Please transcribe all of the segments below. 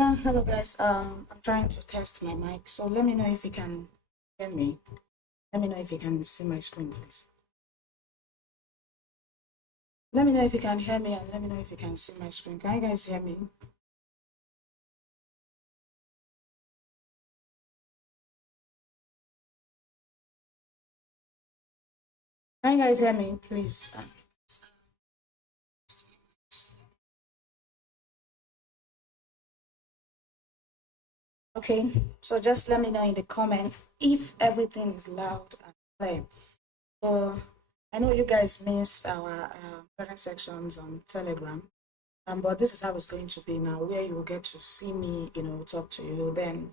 Yeah, hello guys. I'm trying to test my mic, so let me know if you can hear me. Let me know if you can see my screen, please. Let me know if you can hear me, and let me know if you can see my screen. Can you guys hear me? Can you guys hear me, please? Okay, so just let me know in the comment if everything is loud and clear. So I know you guys missed our parent sections on Telegram. But this is how it's going to be now, where you will get to see me, talk to you. Then,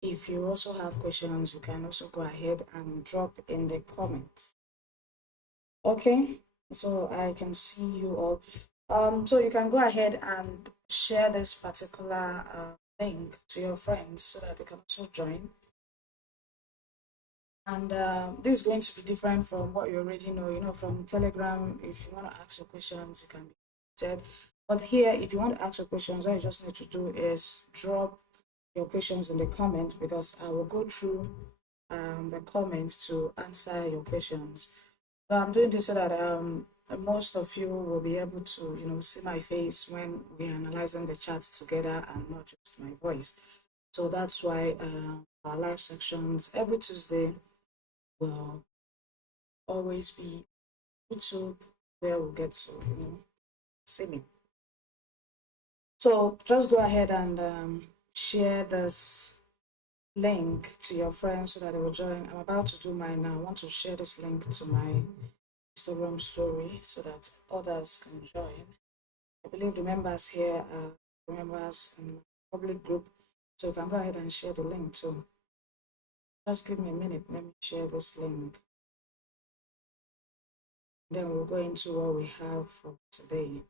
if you also have questions, you can also go ahead and drop in the comments. Okay, so I can see you all. So you can go ahead and share this particular link to your friends so that they can also join. And this is going to be different from what you already know. From Telegram, if you want to ask your questions, you can be said. But here, if you want to ask your questions, all you just need to do is drop your questions in the comment because I will go through the comments to answer your questions. So I'm doing this so that most of you will be able to, see my face when we're analyzing the chat together and not just my voice. So that's why our live sections every Tuesday will always be YouTube where we'll get to see me. So just go ahead and share this link to your friends so that they will join. I'm about to do mine now. I want to share this link to my Instagram story so that others can join. I believe the members here are members in my public group, so you can go ahead and share the link too. Just give me a minute. Let me share this link. Then we'll go into what we have for today.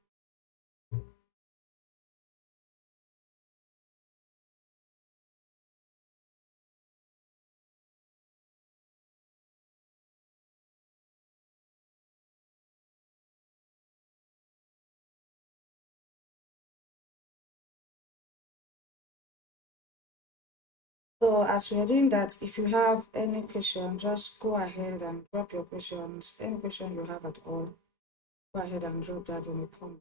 So as we are doing that, if you have any question, just go ahead and drop your questions. Any question you have at all, go ahead and drop that in the comment.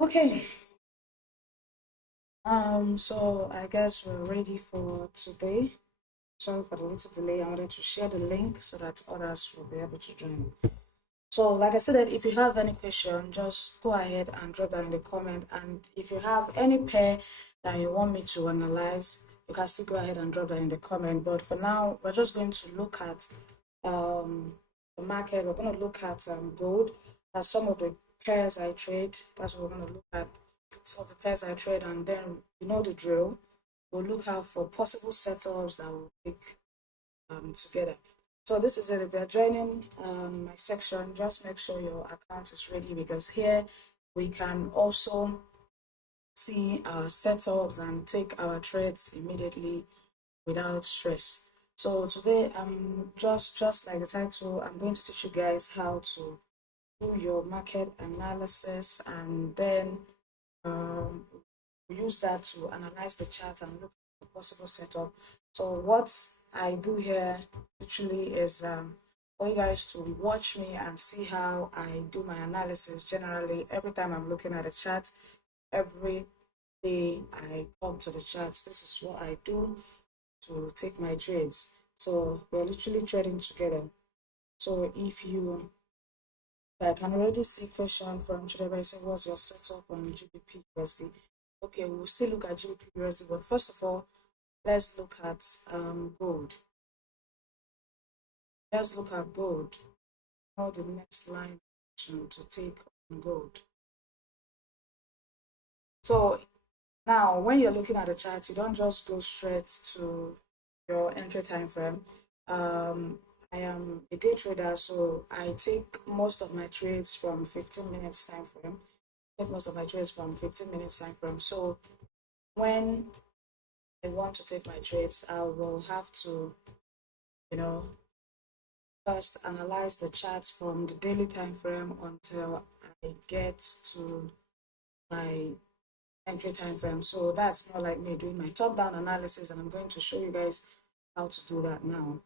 Okay. So I guess we're ready for today. Sorry for the little delay. I wanted to share the link so that others will be able to join. So, like I said, that if you have any question, just go ahead and drop that in the comment. And if you have any pair that you want me to analyze, you can still go ahead and drop that in the comment. But for now, we're just going to look at the market. We're going to look at gold. That's some of the pairs I trade. That's what we're going to look at. Some of the pairs I trade, and then you know the drill. We'll look out for possible setups that will take together. So this is it. If you're joining my section, just make sure your account is ready because here we can also see our setups and take our trades immediately without stress. So today I'm just like the title, I'm going to teach you guys how to do your market analysis and then we use that to analyze the chart and look at the possible setup. So what I do here literally is for you guys to watch me and see how I do my analysis. Generally, every time I'm looking at a chart, every day I come to the charts. This is what I do to take my trades. So we're literally trading together. So if you, I can already see question from Chideba. I say, what's your setup on GBP USD? Okay, we'll still look at GBP USD, but first of all, let's look at gold. Let's look at gold. Now the next line to take on gold. So now when you're looking at the chart, you don't just go straight to your entry time frame. I am a day trader, so I take most of my trades from 15 minutes time frame. Take most of my trades from 15 minutes time frame. So when I want to take my trades, I will have to, first analyze the charts from the daily time frame until I get to my entry time frame. So that's more like me doing my top-down analysis, and I'm going to show you guys how to do that now.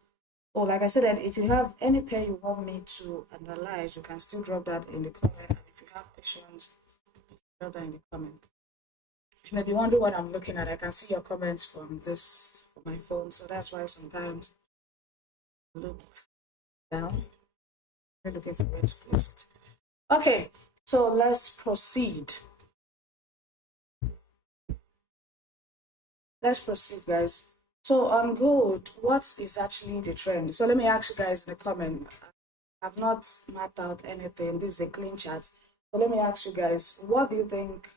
So like I said, that if you have any pair you want me to analyze, you can still drop that in the comment. And if you have questions, drop that in the comment. You may be wondering what I'm looking at. I can see your comments from my phone, so that's why sometimes I look down. I'm looking for where to place it. Okay, so let's proceed. Let's proceed, guys. So on gold, what is actually the trend? So let me ask you guys in the comment. I've not mapped out anything. This is a clean chart. So let me ask you guys, what do you think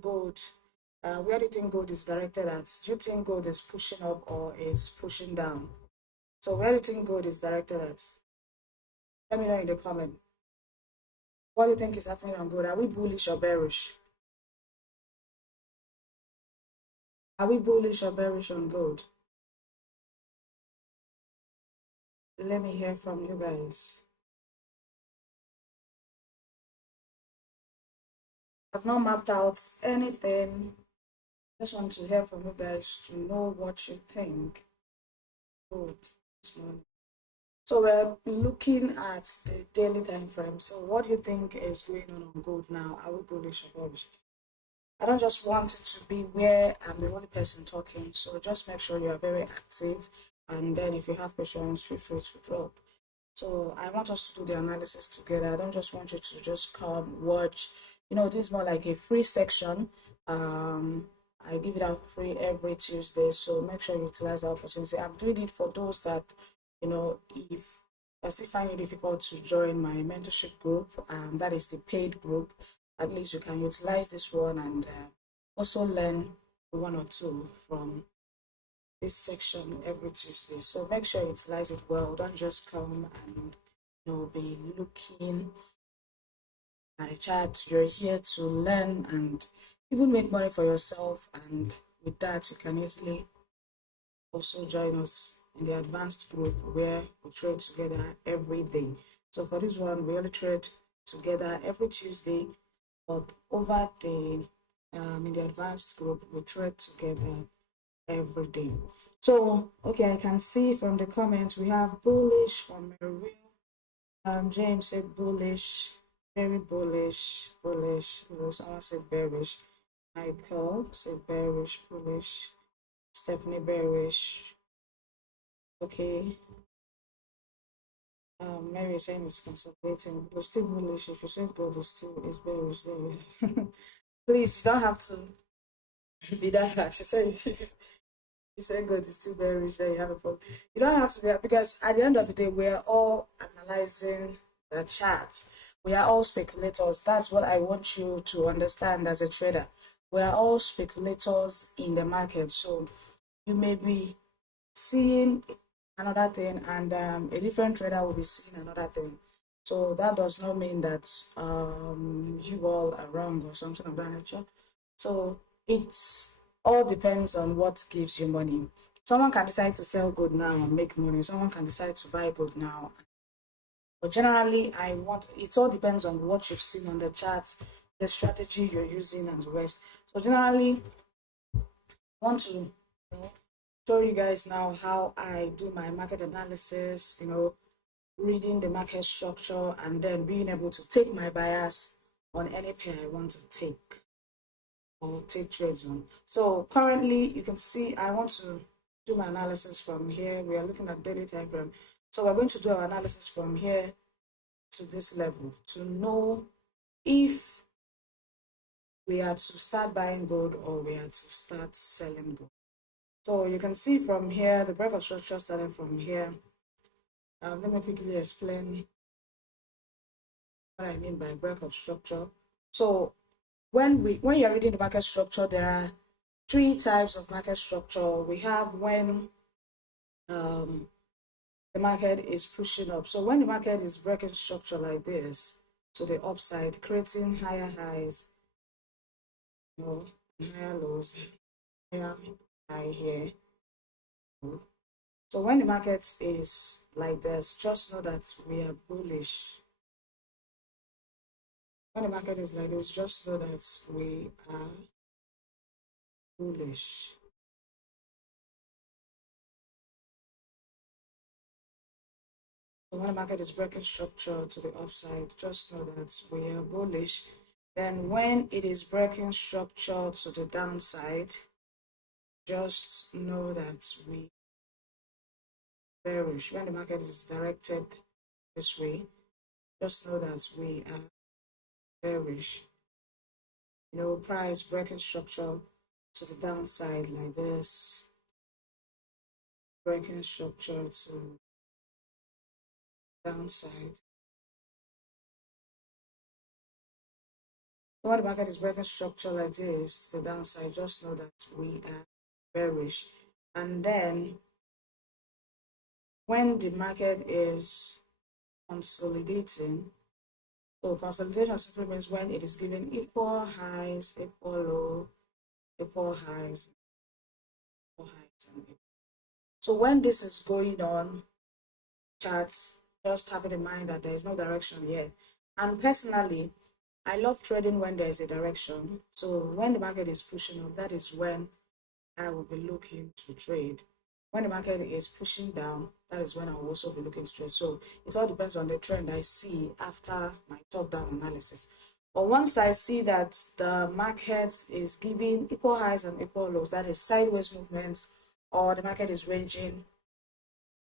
gold, where do you think gold is directed at? Do you think gold is pushing up or is pushing down? So where do you think gold is directed at? Let me know in the comment. What do you think is happening on gold? Are we bullish or bearish? Are we bullish or bearish on gold? Let me hear from you guys. I've not mapped out anything. Just want to hear from you guys to know what you think. Good this morning. So we're looking at the daily time frame. So what do you think is going on gold now? Are we bullish or bearish? I don't just want it to be where I'm the only person talking. So just make sure you are very active. And then if you have questions, feel free to drop. So I want us to do the analysis together. I don't just want you to just come watch. This is more like a free section. I give it out free every Tuesday, so make sure you utilize the opportunity. I'm doing it for those that, if I still find it difficult to join my mentorship group, that is the paid group, at least you can utilize this one and also learn one or two from this section every Tuesday. So make sure you utilize it well. Don't just come and be looking at a chart. You're here to learn and even make money for yourself, and with that you can easily also join us in the advanced group where we trade together every day. So for this one, we only trade together every Tuesday, but over the in the advanced group we trade together every day. So okay, I can see from the comments we have bullish from Marie. James said bullish, very bullish, bullish. Someone said bearish. Michael said bearish, bullish. Stephanie bearish. Okay. Mary is saying it's consolidating. But still bullish. If you say gold is bearish, there. Please, you don't have to be that harsh. She said you said gold is still bearish, then you have a problem. You don't have to be, because at the end of the day, we're all analyzing the chart. We are all speculators. That's what I want you to understand as a trader. We are all speculators in the market. So you may be seeing another thing, and a different trader will be seeing another thing. So that does not mean that you all are wrong or something of that nature. So it's all depends on what gives you money. Someone can decide to sell gold now and make money. Someone can decide to buy gold now. But generally, it all depends on what you've seen on the charts, the strategy you're using, and the rest. So generally, I want to show you guys now how I do my market analysis, reading the market structure and then being able to take my bias on any pair I want to take or take trades on. So currently you can see I want to do my analysis from here. We are looking at daily time frame. So we're going to do our analysis from here to this level to know if we are to start buying gold or we are to start selling gold. So you can see from here, the breakout structure started from here. Let me quickly explain what I mean by breakout structure. So when you're reading the market structure, there are three types of market structure. We have when the market is pushing up. So when the market is breaking structure like this to the upside, creating higher highs, higher lows, higher high here. So when the market is like this, just know that we are bullish. When the market is like this, just know that we are bullish. So when the market is breaking structure to the upside, just know that we are bullish. Then when it is breaking structure to the downside, just know that we bearish. When the market is directed this way, just know that we are bearish. Price breaking structure to the downside like this, breaking structure to downside. When the market is breaking structure like this to the downside, just know that we are bearish. And then when the market is consolidating, so consolidation simply means when it is giving equal highs, equal low, equal highs, equal highs, and equal. So when this is going on, charts, just have it in mind that there is no direction yet. And personally, I love trading when there is a direction. So when the market is pushing up, that is when I will be looking to trade. When the market is pushing down, that is when I will also be looking to trade. So it all depends on the trend I see after my top-down analysis. But once I see that the market is giving equal highs and equal lows, that is sideways movement, or the market is ranging,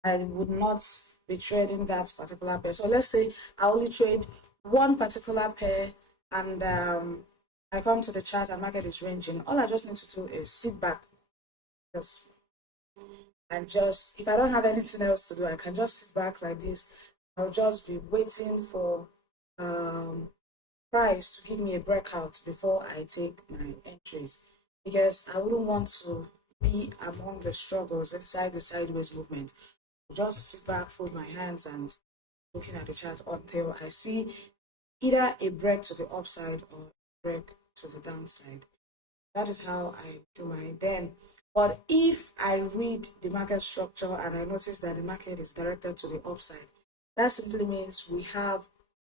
I would not be trading that particular pair. So let's say I only trade one particular pair and I come to the chart and market is ranging. All I just need to do is sit back and just, if I don't have anything else to do, I can just sit back like this. I'll just be waiting for price to give me a breakout before I take my entries, because I wouldn't want to be among the struggles inside the sideways movement. Just sit back, fold my hands, and looking at the chart until I see either a break to the upside or a break to the downside. That is how I do my then. But if I read the market structure and I notice that the market is directed to the upside, that simply means we have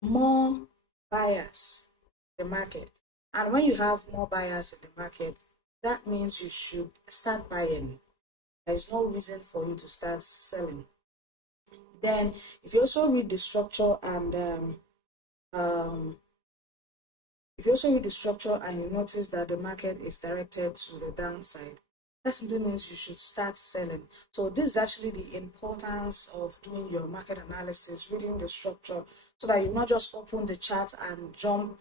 more buyers in the market. And when you have more buyers in the market, that means you should start buying. There is no reason for you to start selling. Then, if you also read the structure and if you also read the structure and you notice that the market is directed to the downside, that simply means you should start selling. So this is actually the importance of doing your market analysis, reading the structure, so that you not just open the chart and jump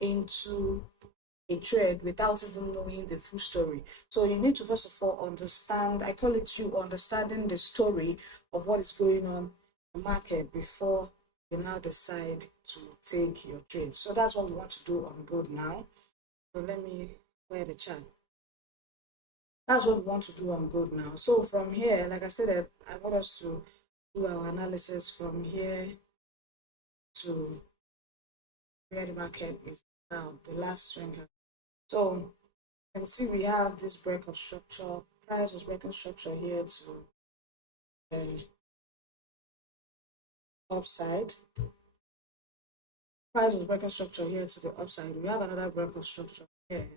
into a trade without even knowing the full story. So you need to first of all understand, I call it you understanding the story of what is going on in the market before you now decide to take your trade. So that's what we want to do on gold now. So let me clear the chart. That's what we want to do on gold now. So from here, like I said, I want us to do our analysis from here to where the market is now, the last swing. So you can see we have this break of structure. Price was breaking structure here to the upside. Price was breaking structure here to the upside. We have another break of structure here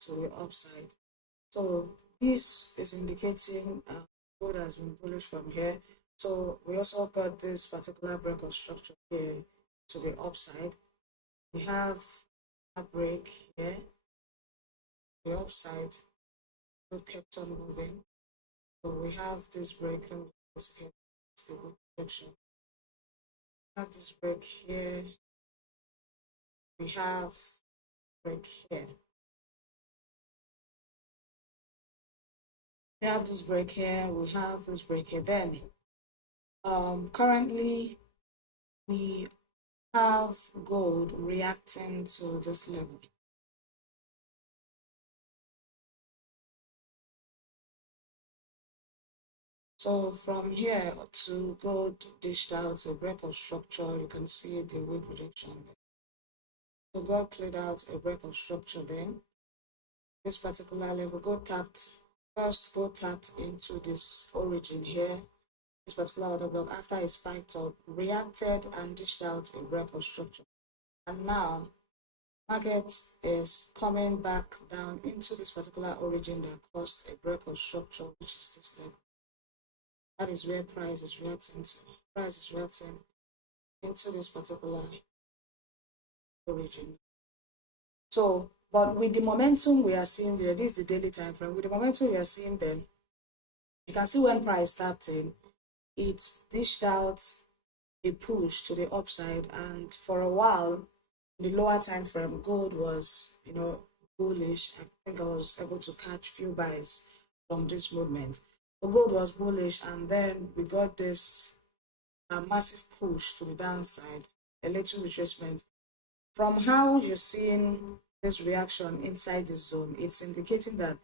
to the upside. So this is indicating gold has been bullish from here. So we also got this particular breakout structure here to the upside. We have a break here, the upside, gold kept on moving. So we have this break, let me just here, it's the good projection. We have this break here, we have break here. We have this break here, we have this break here. Then currently we have gold reacting to this level. So from here to gold dished out a breakout structure, you can see the wick projection there. So gold cleared out a breakout structure then. This particular level, gold tapped into this origin here. This particular order block, after it spiked up, reacted and dished out a breakout structure. And now market is coming back down into this particular origin that caused a breakout structure, which is this level. That is where price is reacting to. Price is reacting into this particular origin. So, but with the momentum we are seeing there, this is the daily time frame. With the momentum we are seeing there, you can see when price tapped in, it dished out a push to the upside, and for a while, in the lower time frame, gold was, bullish. I think I was able to catch few buys from this movement. So gold was bullish, and then we got this massive push to the downside, a little retracement. From how you're seeing this reaction inside the zone, it's indicating that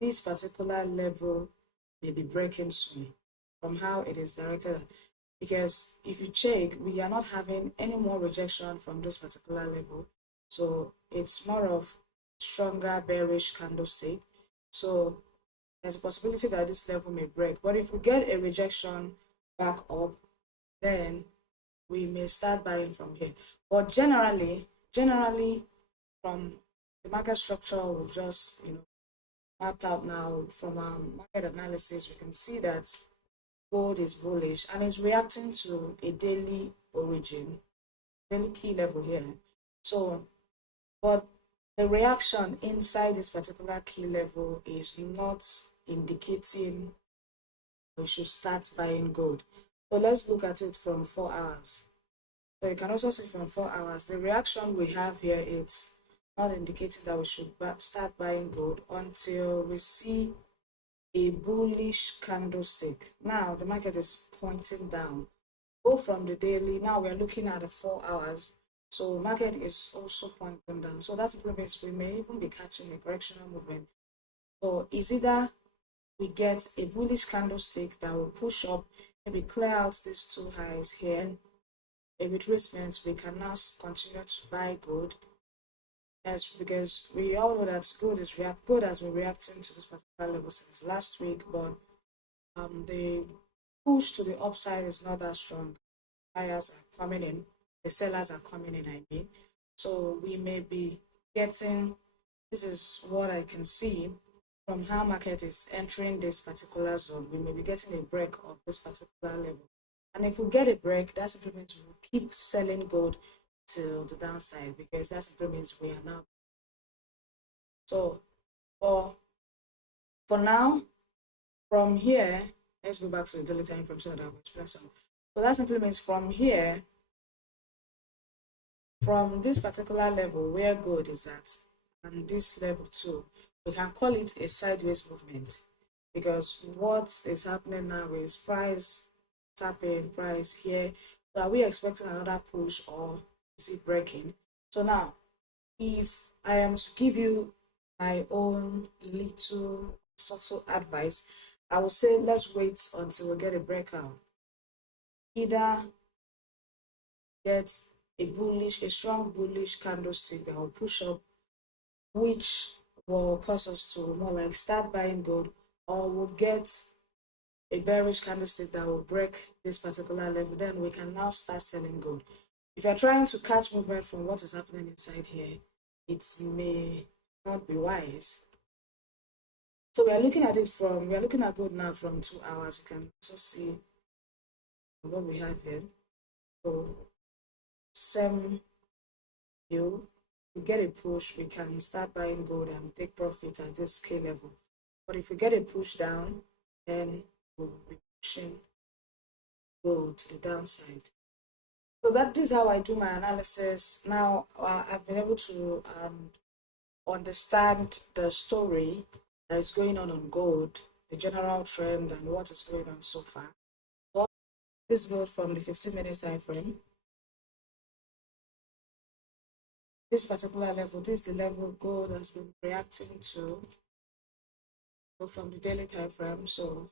this particular level may be breaking soon. From how it is directed, because if you check, we are not having any more rejection from this particular level, so it's more of stronger bearish candlestick. So there's a possibility that this level may break, but if we get a rejection back up, then we may start buying from here. But generally from the market structure we've just mapped out now, from our market analysis, we can see that gold is bullish and is reacting to a daily origin, daily key level here. So, but the reaction inside this particular key level is not indicating we should start buying gold. So let's look at it from 4 hours. So you can also see from 4 hours, the reaction we have here is not indicating that we should start buying gold until we see a bullish candlestick. Now the market is pointing down. Go from the daily, now we're looking at the 4 hours. So market is also pointing down. So that means we may even be catching a correctional movement. So it's either we get a bullish candlestick that will push up, maybe clear out these two highs here, a retracement, we can now continue to buy gold. Yes, because we all know that gold has been reacting to this particular level since last week, but the push to the upside is not that strong. Buyers are coming in, the sellers are coming in, I mean. So we may be getting, this is what I can see from how market is entering this particular zone, we may be getting a break of this particular level. And if we get a break, that simply means we'll keep selling gold till the downside, because that simply means we are now. So for now, from here, let's go back to the daily time frame so that I'll explain some. So that simply means from here, from this particular level where gold is at, and this level too, we can call it a sideways movement, because what is happening now is price tapping, price here. So are we expecting another push, or is it breaking? So now, if I am to give you my own little subtle advice, I would say let's wait until we get a breakout. Either get a strong bullish candlestick that will push up, which will cause us to more like start buying gold, or we'll get a bearish candlestick that will break this particular level, then we can now start selling gold. If you're trying to catch movement from what is happening inside here, it may not be wise. So we are looking at gold now from 2 hours. You can also see what we have here. So same view, we get a push, we can start buying gold and take profit at this scale level. But if we get a push down, then we'll be pushing gold to the downside. So that is how I do my analysis. Now I've been able to understand the story that is going on gold, the general trend, and what is going on so far. So this goes from the 15-minute time frame. This particular level, this is the level gold has been reacting to. So from the daily time frame, so